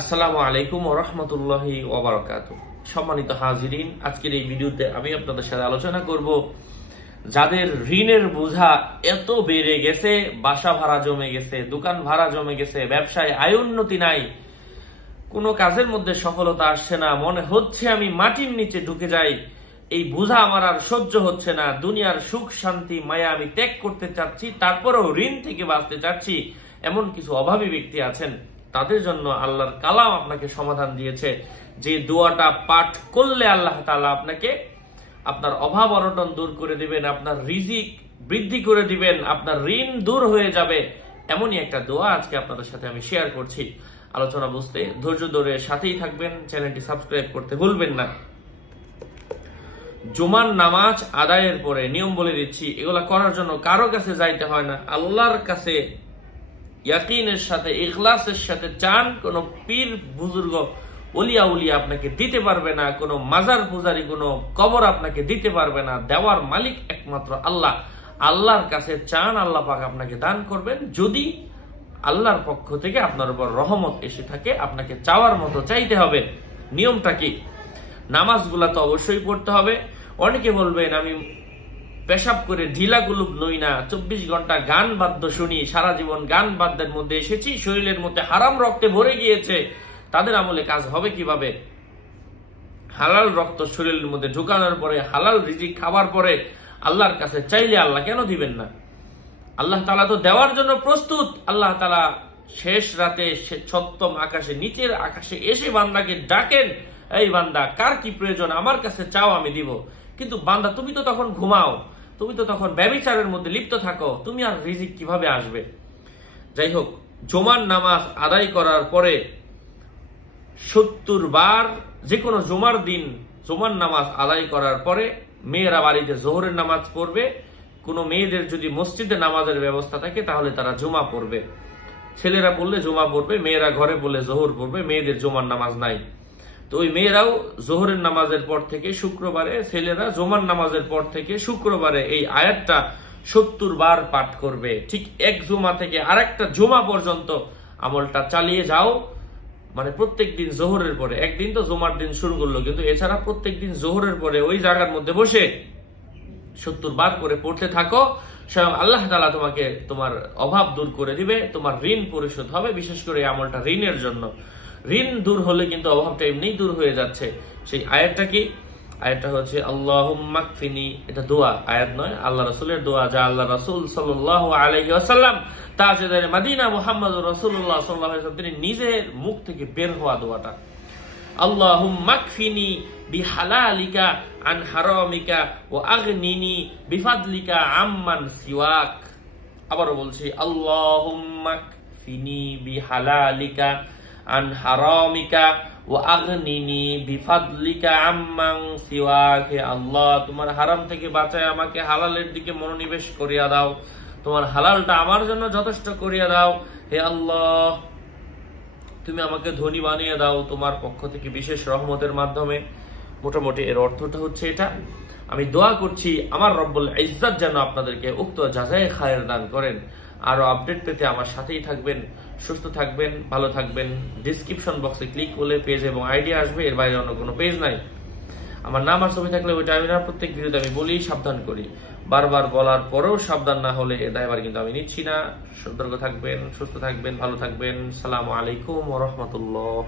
আসসালামু আলাইকুম ওয়া রাহমাতুল্লাহি ওয়া বারাকাতুহু। সম্মানিত হাজিরিন, আজকের এই ভিডিওতে আমি আপনাদের সাথে আলোচনা করব যাদের ঋণের বোঝা এত বেড়ে গেছে, বাসা ভাড়া জমে গেছে, দোকান ভাড়া জমে গেছে, ব্যবসায় আয় উন্নতি নাই, কোনো কাজের মধ্যে সফলতা আসছে না, মনে হচ্ছে আমি মাটির নিচে ঢুকে যাই, এই বোঝা আমার আর সহ্য হচ্ছে না, দুনিয়ার সুখ শান্তি মায়া আমি ত্যাগ করতে চাচ্ছি, তারপরেও ঋণ থেকে বাঁচতে চাচ্ছি, এমন কিছু অভাবী ব্যক্তি আছেন। তাদের জন্য আল্লাহর কালাম আপনাকে সমাধান দিয়েছে, যে দোয়াটা পাঠ করলে আল্লাহ তাআলা আপনাকে আপনার অভাব অনটন দূর করে দিবেন, আপনার রিজিক বৃদ্ধি করে দিবেন, আপনার ঋণ দূর হয়ে যাবে। এমনই একটা দোয়া আজকে আপনাদের সাথে আমি শেয়ার করছি। আলোচনা বুঝতে ধৈর্য ধরে সাথেই থাকবেন, চ্যানেলটি সাবস্ক্রাইব করতে ভুলবেন না। জুমার নামাজ আদায়ের পরে নিয়ম বলে দিচ্ছি, এগুলা করার জন্য কারো কাছে যাইতে হয় না, আল্লাহর কাছে ইয়াকিনের সাথে ইখলাসের সাথে চান। কোন পীর বুজুর্গ ওলিয়া উলিয়া আপনাকে দিতে পারবে না, কোন মাজার পূজারি কোন কবর আপনাকে দিতে পারবে না। দেওয়ার মালিক একমাত্র আল্লাহ। আল্লাহর কাছে চান, আল্লাহ পাক আপনাকে দান করবেন, যদি আল্লাহর পক্ষ থেকে আপনার উপর রহমত এসে থাকে। আপনাকে চাওয়ার মতো চাইতে হবে। নিয়মটা কি? নামাজগুলা তো অবশ্যই পড়তে হবে। অনেকে বলবেন আমি পেশাব করে ঢিলা গুলুপ নই না, 24 ঘন্টা গান বাদ্য শুনি, সারা জীবন গান বাদ্যের মধ্যে এসেছি, শরীরের মধ্যে হারাম রক্তে ভরে গিয়েছে, তাদের আমলে কাজ হবে কিভাবে? হালাল রক্ত শরীরের মধ্যে ঢুকানোর পরে, হালাল রিজিক খাবার পরে আল্লাহর কাছে চাইলে আল্লাহ কেন দিবেন না? আল্লাহ তাআলা তো দেওয়ার জন্য প্রস্তুত। আল্লাহ তাআলা শেষ রাতে সপ্তম আকাশে, নিচের আকাশে এসে বান্দাকে ডাকেন, এই বান্দা কার কি প্রয়োজন আমার কাছে চাও আমি দিব। কিন্তু বান্দা তুমি তো তখন ঘুমাও, তুমি তো তখন ব্যভিচারের মধ্যে লিপ্ত থাকো, তুমি আর রিজিক কিভাবে আসবে? যাই হোক, জুমার নামাজ আদায় করার পরে 70 বার, যে কোনো জুমার দিন জুমার নামাজ আদায় করার পরে মেয়েরা বাড়িতে জোহরের নামাজ পড়বে। কোনো মেয়েদের যদি মসজিদে নামাজের ব্যবস্থা থাকে তাহলে তারা জুমা পড়বে। ছেলেরা পড়লে জুমা পড়বে, মেয়েরা ঘরে পড়লে জোহর পড়বে। মেয়েদের জুমার নামাজ নাই, তো ওই মেয়েরাও জোহরের নামাজের পর থেকে শুক্রবারে, ছেলেরা জুমার নামাজের পর থেকে শুক্রবারে এই আয়াতটা 70 বার পাঠ করবে। ঠিক এক জুমা থেকে আরেকটা জুমা পর্যন্ত আমলটা চালিয়ে যাও। মানে প্রত্যেক দিন জোহরের পরে, একদিন তো জুমার দিন শুরু করলো, কিন্তু এছাড়া প্রত্যেক দিন জোহরের পরে ওই জায়গার মধ্যে বসে 70 বার করে পড়তে থাকো। স্বয়ং আল্লাহ তাআলা তোমাকে তোমার অভাব দূর করে দিবে, তোমার ঋণ পরিশোধ হবে। বিশেষ করে আমলটা ঋণের জন্য। ঋণ দূর হলে কিন্তু অভাবটা এমনিই দূর হয়ে যাচ্ছে। সেই আয়াতটা কি? আয়াতটা হচ্ছে আল্লাহুম্মা কফিনি। এটা দোয়া, আয়াত নয়, আল্লাহ রাসূলের দোয়া, যা আল্লাহ রাসূল সাল্লাল্লাহু আলাইহি ওয়াসাল্লাম তাজদারে মদিনা মুহাম্মদুর রাসূলুল্লাহ সাল্লাল্লাহু আলাইহি ওয়াসাল্লাম তিনি নিজের মুখ থেকে বের হওয়া দোয়াটা। আল্লাহুম্মা কফিনি বিহালালিকা আন হারামিকা ওয়া আগনিনি বিফাদলিকা আম্মান সিওয়াক। আবারো বলছি, আল্লাহুম্মা কফিনি বিহালালিকা আন হারামিকা ওয়া আগনিনি বিফাদলিকা আম্মান সিওয়াক। হে আল্লাহ, তোমার হারাম থেকে বাঁচায় আমাকে হালালের দিকে মনোনিবেশ করিয়া দাও, তোমার হালালটা আমার জন্য যথেষ্ট করিয়া দাও। হে আল্লাহ, তুমি আমাকে ধনী বানিয়ে দাও তোমার পক্ষ থেকে বিশেষ রহমতের মাধ্যমে। মোটামুটি এর অর্থটা হচ্ছে এটা। আমি দোয়া করছি আমার রব্বুল ইজ্জত যেন আপনাদেরকে উক্ত জাযায়ে খায়ের দান করেন। আরো আপডেট পেতে আমার সাথেই থাকবেন। সুস্থ থাকবেন, ভালো থাকবেন। ডিসক্রিপশন বক্সে ক্লিক করলে পেজ এবং আইডি আসবে, এর বাইরে অন্য কোনো পেজ নাই। আমার নাম আর ছবি থাকলে ওইটা আমি না, প্রত্যেক ভিডিওতে আমি বলি, সাবধান করি। বারবার বলার পরেও সাবধান না হলে এ দায়ভার কিন্তু আমি নিচ্ছি না। সতর্ক থাকবেন, সুস্থ থাকবেন, ভালো থাকবেন। আসসালামু আলাইকুম ওয়া রাহমাতুল্লাহ।